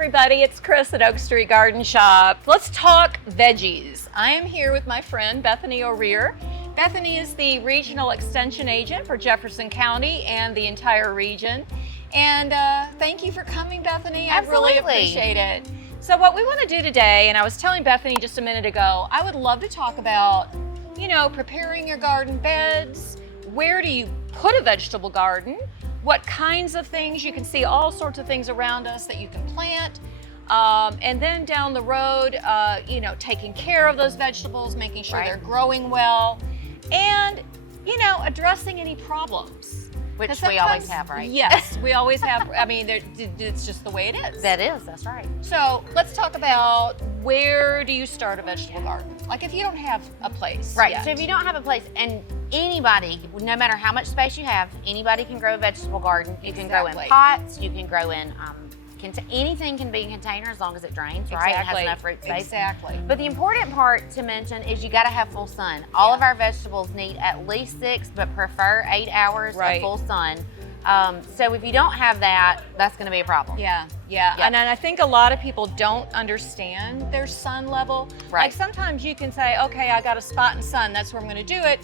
everybody, it's Chris at Oak Street Garden Shop. Let's talk veggies. I am here with my friend Bethany O'Rear. Bethany is the Regional Extension Agent for Jefferson County and the entire region. And thank you for coming, Bethany. Absolutely. I really appreciate it. So what we want to do today, and I was telling Bethany just a minute ago, I would love to talk about, you know, preparing your garden beds. Where do you put a vegetable garden? What kinds of things? You can see all sorts of things around us that you can plant. And then down the road, you know, taking care of those vegetables, making sure they're growing well, and, you know, addressing any problems. Which we always have, right? Yes, we always have. I mean, it's just the way it is. That is, that's right. So let's talk about, where do you start a vegetable garden? Like if you don't have a place. Right, yet. so if you don't have a place, and anybody, no matter how much space you have, anybody can grow a vegetable garden. You can grow in pots, you can grow in, anything can be in containers as long as it drains, right? And has enough root space. Exactly. But the important part to mention is you gotta have full sun. All of our vegetables need at least 6, but prefer 8 hours of full sun. So if you don't have that, that's gonna be a problem. Yeah. And I think a lot of people don't understand their sun level. Right. Like sometimes you can say, okay, I got a spot in sun, that's where I'm gonna do it,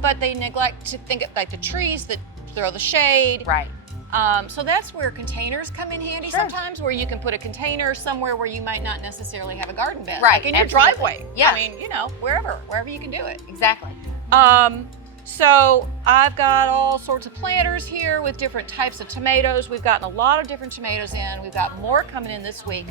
but they neglect to think of like the trees that throw the shade. Right. So that's where containers come in handy sometimes, where you can put a container somewhere where you might not necessarily have a garden bed. Right. Like in your driveway. Yeah. I mean, you know, wherever you can do it. Exactly. So I've got all sorts of planters here with different types of tomatoes. We've gotten a lot of different tomatoes in. We've got more coming in this week.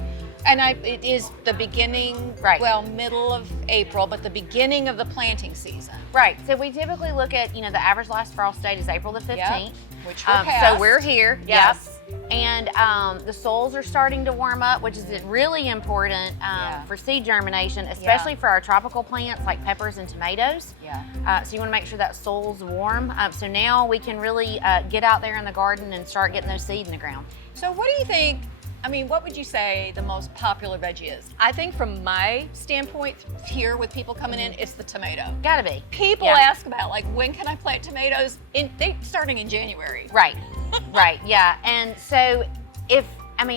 And it is the beginning, well, middle of April, but the beginning of the planting season. Right, so we typically look at, you know, the average last frost date is April the 15th. Yep. Which we're past. So we're here, Yes. And the soils are starting to warm up, which is really important for seed germination, especially for our tropical plants like peppers and tomatoes. So you want to make sure that soil's warm. So now we can really get out there in the garden and start getting those seeds in the ground. So what do you think, I mean, what would you say the most popular veggie is? I think from my standpoint here with people coming in, it's the tomato. Gotta be. People ask about, like, when can I plant tomatoes? Starting in January. Right, right, yeah. And so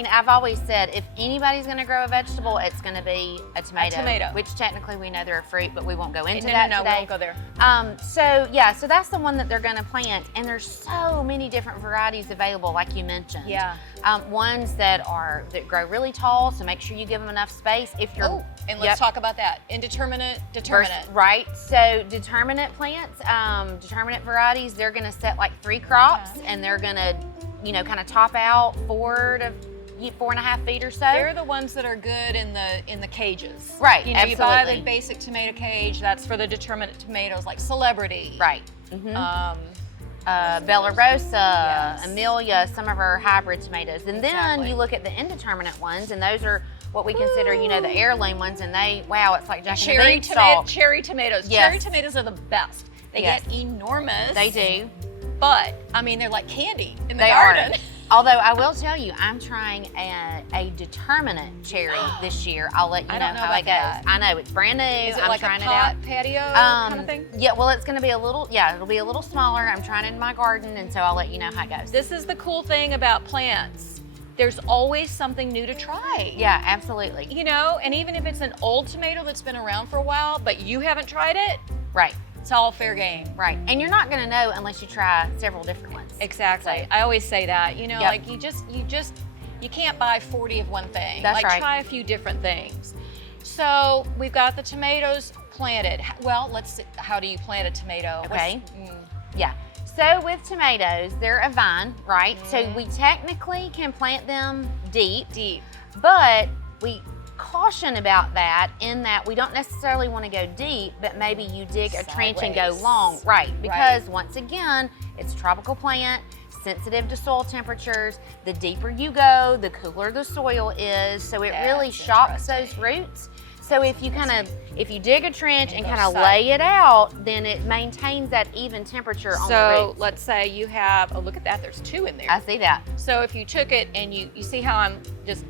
I've always said, if anybody's gonna grow a vegetable, it's gonna be a tomato. Which technically we know they're a fruit, but we won't go into that today. No, we won't go there. So that's the one that they're gonna plant. And there's so many different varieties available, like you mentioned. Ones that grow really tall, so make sure you give them enough space. If you're and let's talk about that. Indeterminate, determinate. Right, so determinate plants, determinate varieties, they're gonna set like 3 crops, and they're gonna, you know, kind of top out 4 to 4.5 feet or so. They're the ones that are good in the cages. Right, you know, absolutely. You buy the basic tomato cage, that's for the determinate tomatoes like Celebrity. Right. Bella Rosa, Amelia, some of our hybrid tomatoes. And then you look at the indeterminate ones, and those are what we consider, you know, the heirloom ones, and it's like Jack and the Beanstalk. Cherry tomatoes. Yes. Cherry tomatoes are the best. They get enormous. They do. But, I mean, they're like candy in the garden. Although I will tell you, I'm trying a determinate cherry this year. I'll let you know how it goes. I know, it's brand new. Is it I'm like trying a it out. patio kind of thing? Yeah, well, it's going to be it'll be a little smaller. I'm trying it in my garden, and so I'll let you know how it goes. This is the cool thing about plants. There's always something new to try. Yeah, absolutely. You know, and even if it's an old tomato that's been around for a while, but you haven't tried it. Right. It's all fair game. Right, and you're not gonna know unless you try several different ones. Exactly. So, I always say that, you know, like you can't buy 40 of one thing. That's right. Try a few different things. So we've got the tomatoes planted. Well, let's see, how do you plant a tomato? Okay. Yeah. So with tomatoes, they're a vine, right? So we technically can plant them deep, but we caution about that in that we don't necessarily want to go deep, but maybe you dig a trench and go long, because once again, it's a tropical plant, sensitive to soil temperatures. The deeper you go, the cooler the soil is, so it really shocks those roots. So if you dig a trench and kind of lay it out, then it maintains that even temperature on the roots. So let's say you have, oh, look at that, there's 2 in there. I see that. So if you took it and you see how I'm just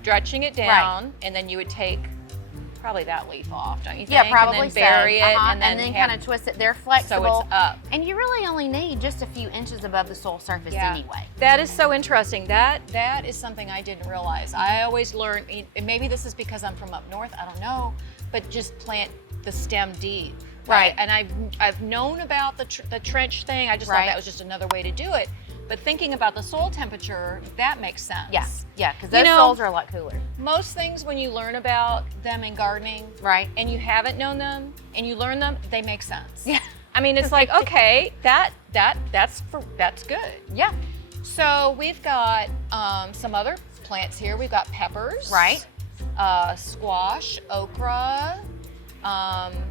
stretching it down, and then you would take probably that leaf off, don't you think? Yeah, probably and then bury so. it, and then kind of twist it. They're flexible. So it's up. And you really only need just a few inches above the soil surface anyway. That is so interesting. That is something I didn't realize. I always learned, and maybe this is because I'm from up north, I don't know, but just plant the stem deep. Right. And I've known about the trench thing. I just thought that was just another way to do it. But thinking about the soil temperature, that makes sense. Yeah, because those soils are a lot cooler. Most things, when you learn about them in gardening, right, and you haven't known them, and you learn them, they make sense. Yeah. I mean, it's like, okay, that's good. Yeah. So we've got some other plants here. We've got peppers, right, squash, okra.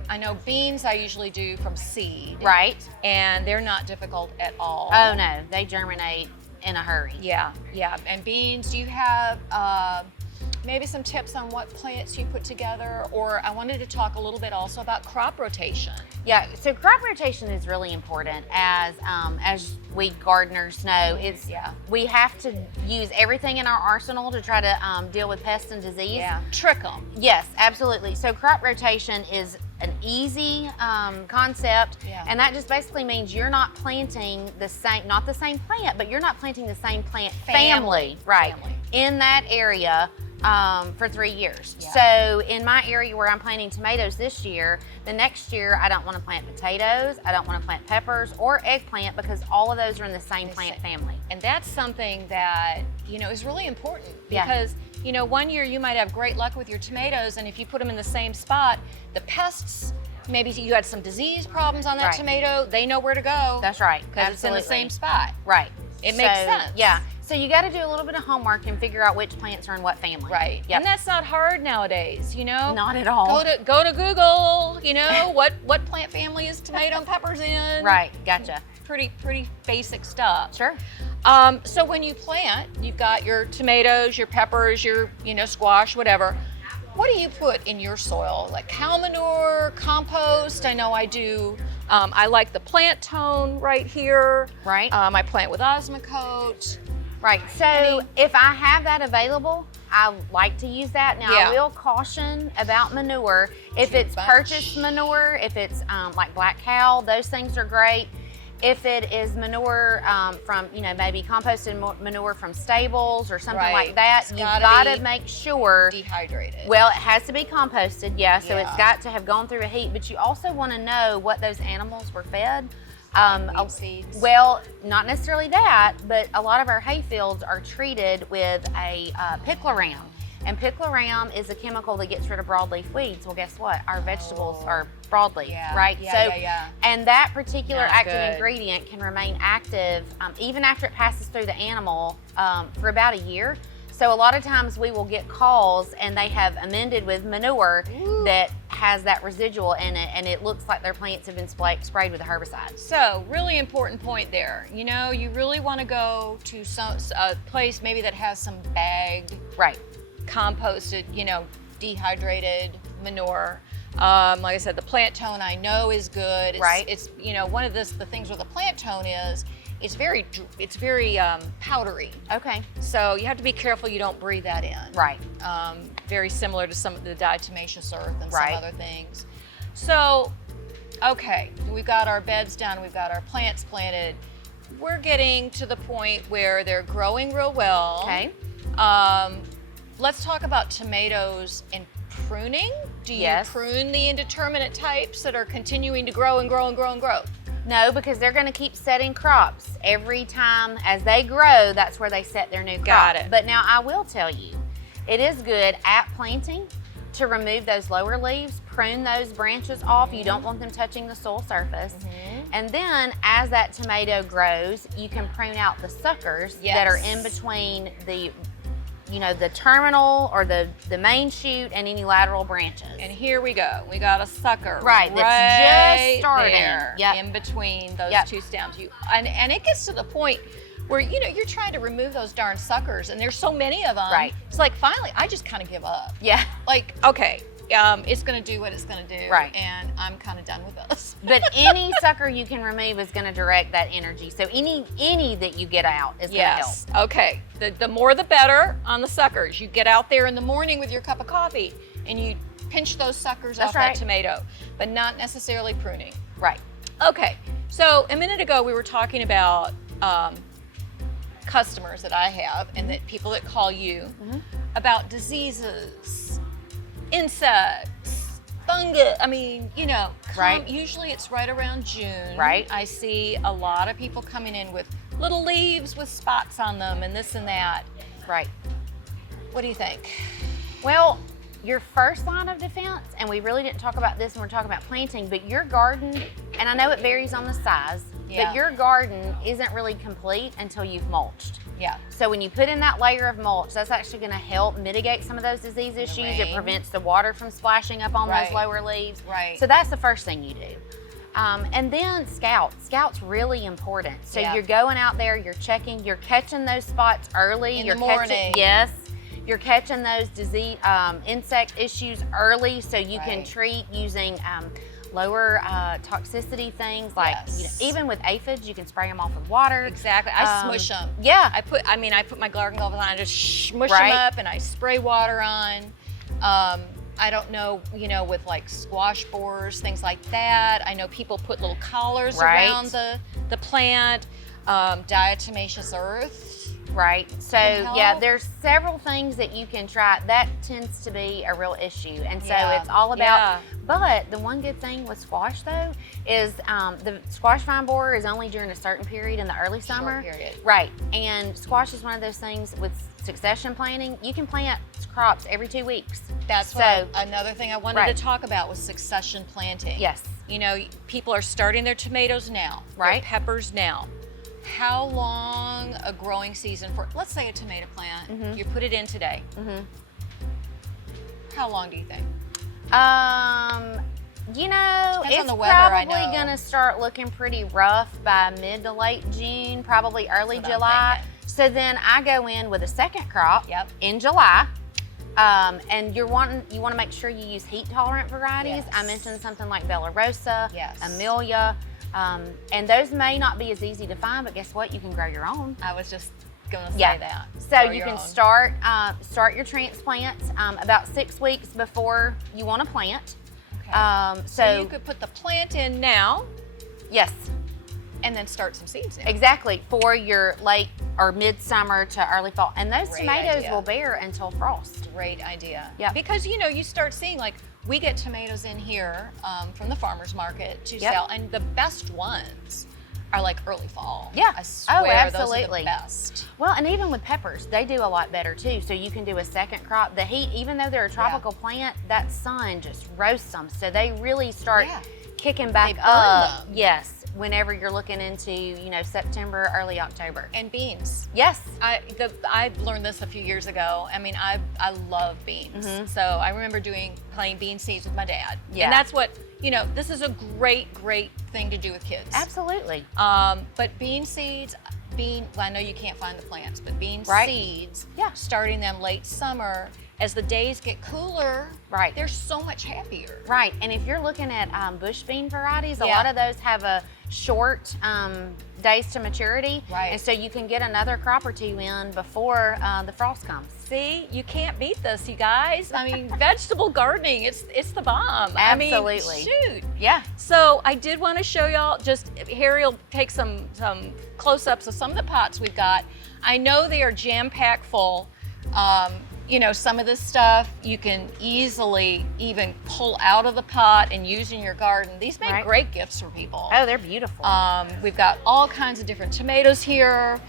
I know beans I usually do from seed. Right. And they're not difficult at all. Oh no, they germinate in a hurry. Yeah. And beans, do you have maybe some tips on what plants you put together? Or I wanted to talk a little bit also about crop rotation. Yeah, so crop rotation is really important as we gardeners know. We have to use everything in our arsenal to try to deal with pests and disease. Yeah, trick them. Yes, absolutely. So crop rotation is an easy concept, and that just basically means you're not planting not the same plant, but you're not planting the same plant family. Right, in that area for 3 years. Yeah. So in my area where I'm planting tomatoes this year, the next year I don't want to plant potatoes, I don't want to plant peppers or eggplant because all of those are in the same plant family. And that's something that, is really important because, one year you might have great luck with your tomatoes, and if you put them in the same spot, the pests, maybe you had some disease problems on that tomato, they know where to go. That's right. Because it's in the same spot. Right. It makes sense. Yeah. So you got to do a little bit of homework and figure out which plants are in what family. Right. Yep. And that's not hard nowadays, Not at all. Go to Google, what plant family is tomato and peppers in. Right. Gotcha. Pretty basic stuff. Sure. So when you plant, you've got your tomatoes, your peppers, your squash, whatever. What do you put in your soil? Like cow manure, compost? I know I do. I like the plant tone right here. Right. I plant with Osmocote. Right. So if I have that available, I like to use that. Now I will caution about manure. If it's purchased manure, if it's like black cow, those things are great. If it is manure from, maybe composted manure from stables or something like that, you've got to make sure. Dehydrated. Well, it has to be composted, so it's got to have gone through a heat, but you also want to know what those animals were fed. Weed seeds. Well, not necessarily that, but a lot of our hay fields are treated with a picloram. And picloram is a chemical that gets rid of broadleaf weeds. Well, guess what? Our vegetables are broadleaf, right? And that particular active ingredient can remain active even after it passes through the animal for about a year. So a lot of times we will get calls and they have amended with manure that has that residual in it, and it looks like their plants have been sprayed with a herbicide. So really important point there. You really want to go to a place maybe that has some bagged, composted, dehydrated manure. Like I said, the plant tone I know is good. It's one of the things with the plant tone is it's very powdery. Okay. So you have to be careful you don't breathe that in. Right. Very similar to some of the diatomaceous earth and some other things. So, okay, we've got our beds done, we've got our plants planted. We're getting to the point where they're growing real well. Okay. Let's talk about tomatoes and pruning. Do you prune the indeterminate types that are continuing to grow and grow and grow and grow? No, because they're going to keep setting crops. Every time as they grow, that's where they set their new crop. Got it. But now I will tell you, it is good at planting to remove those lower leaves, prune those branches off. You don't want them touching the soil surface. And then as that tomato grows, you can prune out the suckers that are in between the terminal or the main shoot and any lateral branches. And here we go. We got a sucker. Right, that's just starting. There, in between those two stems. And it gets to the point where, you're trying to remove those darn suckers and there's so many of them. Right. It's like, finally, I just kind of give up. Yeah. Like, okay, it's going to do what it's going to do. Right. And I'm kind of done with this. But any sucker you can remove is going to direct that energy. So any that you get out is going to help. Okay. The more the better on the suckers. You get out there in the morning with your cup of coffee and you pinch those suckers That's off right. that tomato, but not necessarily pruning. Right. Okay, so a minute ago we were talking about customers that I have and that people that call you about diseases, insects, fungus. I mean, you know, Right. Usually it's right around June. Right. I see a lot of people coming in with little leaves with spots on them and this and that. Right. What do you think? Well, your first line of defense, and we really didn't talk about this when we're talking about planting, but your garden, and I know it varies on the size, Yeah. but your garden isn't really complete until you've mulched. Yeah. So when you put in that layer of mulch, that's actually going to help mitigate some of those disease issues. It rain. prevents the water from splashing up on Right. those lower leaves. Right. So that's the first thing you do. And then Scout's really important. So Yeah. you're going out there, you're checking, you're catching those spots early. In You're the morning. Yes. You're catching those disease, insect issues early, so you can Right. treat using lower toxicity things like, Yes. even with aphids, you can spray them off with water. Exactly. I smush them. Yeah. I put my garden glove on, I just smush Right. them up and I spray water on. I don't know, you know, with like squash borers, things like that. I know people put little collars Right. around the plant. Diatomaceous earth. Right. So can yeah, help. there's several things that you can try. That tends to be a real issue. And so Yeah. it's all about, Yeah. but the one good thing with squash though is the squash vine borer is only during a certain period in the early summer. period. Right. And squash is one of those things with succession planting. You can plant crops every 2 weeks. That's So- another thing I wanted Right. to talk about was succession planting. Yes. You know, people are starting their tomatoes now, Right. their peppers now. How long a growing season for, let's say a tomato plant, you put it in today. How long do you think? You know, Depends on it's the weather, I probably know. gonna start looking pretty rough by mid to late June, probably early That's what I'm July. thinking. So then I go in with a second crop Yep. in July. And you want to make sure you use heat tolerant varieties. I Yes. mentioned something like Bella Rosa, Yes. Amelia, and those may not be as easy to find, but guess what? You can grow your own. I was just gonna say Yeah. that. So Grow you your can own. start your transplants about 6 weeks before you want to plant. Okay. So So you could put the plant in now yes, and then start some seeds now. exactly, for your late or midsummer to early fall, and those Great tomatoes idea. will bear until frost. Great idea. Yeah. Because you know, you start seeing like we get tomatoes in here from the farmer's market to Yep. sell, and the best ones are like early fall. Yeah. I swear Oh, those are absolutely. the best. Well, and even with peppers, they do a lot better too. So you can do a second crop. The heat, even though they're a tropical plant, that sun just roasts them, so they really start Yeah. kicking back They burn up. them. Yes, whenever you're looking into September, early October. And beans. Yes. I learned this a few years ago. I mean, I love beans. So I remember playing bean seeds with my dad. Yeah. And that's what, this is a great thing to do with kids. Absolutely. But bean seeds, well, I know you can't find the plants, but bean Right. seeds, Yeah. starting them late summer, as the days get cooler, Right. they're so much happier. Right, and if you're looking at bush bean varieties, a Yeah. lot of those have a short days to maturity. Right. And so you can get another crop or two in before the frost comes. See, you can't beat this, you guys. I mean, vegetable gardening, it's the bomb. Absolutely. I mean, shoot. Yeah. So I did want to show y'all, Harry will take some close-ups of some of the pots we've got. I know they are jam-packed full. Some of this stuff you can easily even pull out of the pot and use in your garden. These make Right. great gifts for people. Oh, they're beautiful. We've got all kinds of different tomatoes here.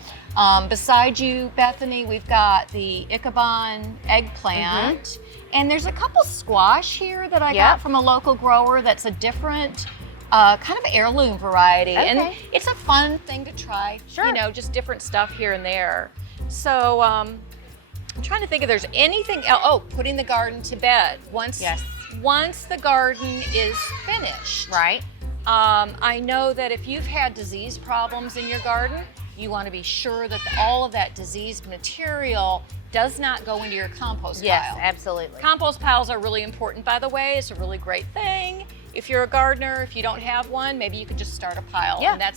Beside you, Bethany, we've got the Ichabod eggplant. And there's a couple squash here that I got Yep. from a local grower that's a different kind of heirloom variety. And Okay. it's a fun thing to try. Sure. Just different stuff here and there. So I'm trying to think if there's anything else. Oh, putting the garden to bed. Once the garden is finished. Right. I know that if you've had disease problems in your garden, You want to be sure that all of that diseased material does not go into your compost Yes, pile. absolutely. Compost piles are really important, by the way. It's a really great thing. If you're a gardener, if you don't have one, maybe you could just start a pile. Yeah. And that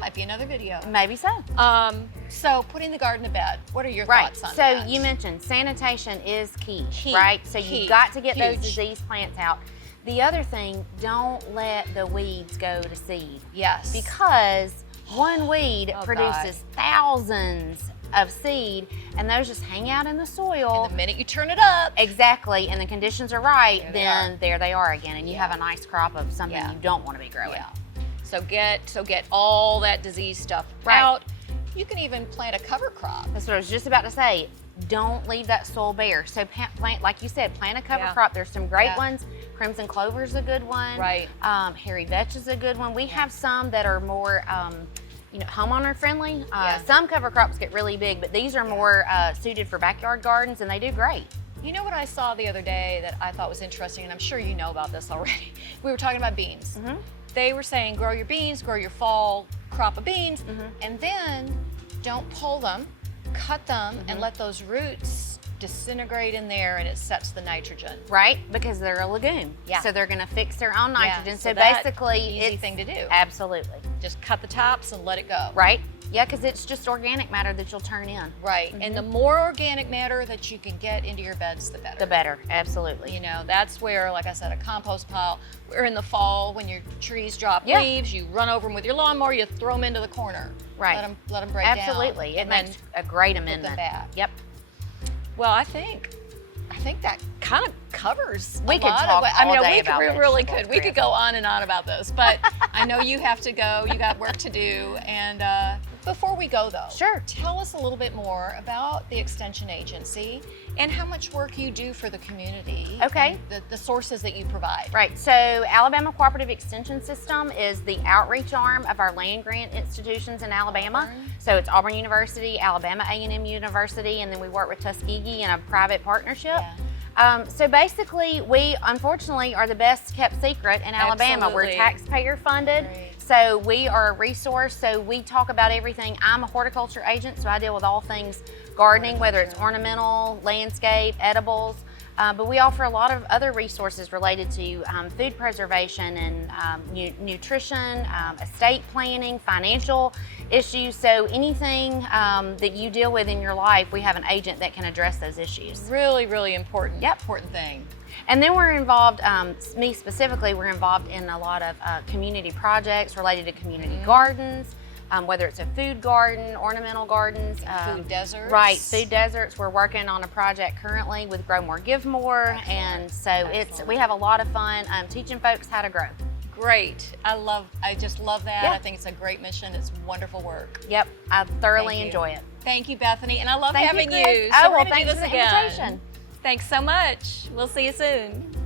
might be another video. Maybe so. So putting the garden to bed, what are your Right. thoughts on So that? you mentioned sanitation is key, Key. right? So Key. you've got to get those Huge. disease plants out. The other thing, don't let the weeds go to seed. Yes. Because one weed Oh, produces thousands of seed, and those just hang out in the soil. And the minute you turn it up, Exactly, and the conditions are right, There they then are. there they are again, and you Yeah. have a nice crop of something Yeah. you don't want to be growing. yeah. So get all that disease stuff Right. out. You can even plant a cover crop. That's what I was just about to say. Don't leave that soil bare. So plant, like you said, plant a cover Yeah. crop. There's some great Yeah. ones. Crimson clover's a good one. Right. Hairy vetch is a good one. We have some that are more, homeowner friendly. Yeah. Some cover crops get really big, but these are more suited for backyard gardens, and they do great. You know what I saw the other day that I thought was interesting, and I'm sure you know about this already. We were talking about beans. Mhm. They were saying grow your beans, grow your fall crop of beans, Mhm. and then don't pull them, cut them, Mm-hmm. and let those roots disintegrate in there, and it sets the nitrogen. Right? Because they're a legume. Yeah. So they're going to fix their own nitrogen. Yeah, so that basically, easy it's thing to do. Absolutely. Just cut the tops and let it go. Right? Yeah, because it's just organic matter that you'll turn in. Right. And the more organic matter that you can get into your beds, the better. The better. Absolutely. You know, that's where, like I said, a compost pile, or in the fall when your trees drop Yeah. leaves, you run over them with your lawnmower, you throw them into the corner. Right. Let them break down. Absolutely. It and makes then a great put them amendment. back. Yep. Well, I think that kind of covers We a could lot talk of it. I mean, all day we about really vegetables, could. We could Chris. go on and on about this, but I know you have to go. You got work to do. And before we go, though, Sure. tell us a little bit more about the Extension Agency and how much work you do for the community. Okay. And the sources that you provide. Right, so Alabama Cooperative Extension System is the outreach arm of our land grant institutions in Alabama. Auburn. So it's Auburn University, Alabama A&M University, and then we work with Tuskegee in a private partnership. So basically, we unfortunately are the best kept secret in Alabama. We're Absolutely. taxpayer funded. Right. So we are a resource, so we talk about everything. I'm a horticulture agent, so I deal with all things gardening, whether it's ornamental, landscape, edibles. But we offer a lot of other resources related to food preservation and nutrition, estate planning, financial issues. So anything that you deal with in your life, we have an agent that can address those issues. Really, really important. Yep. Important thing. And then we're involved, me specifically, we're involved in a lot of community projects related to community gardens, whether it's a food garden, ornamental gardens. Food deserts. Right, food deserts. We're working on a project currently with Grow More, Give More. Excellent. And so Excellent. we have a lot of fun teaching folks how to grow. Great. I just love that. Yeah. I think it's a great mission. It's wonderful work. Yep, I thoroughly Thank you. enjoy it. Thank you, Bethany. And I love Thank having you, Chris. you. Oh, So we're well, gonna do thanks this for the again. invitation. Thanks so much. We'll see you soon.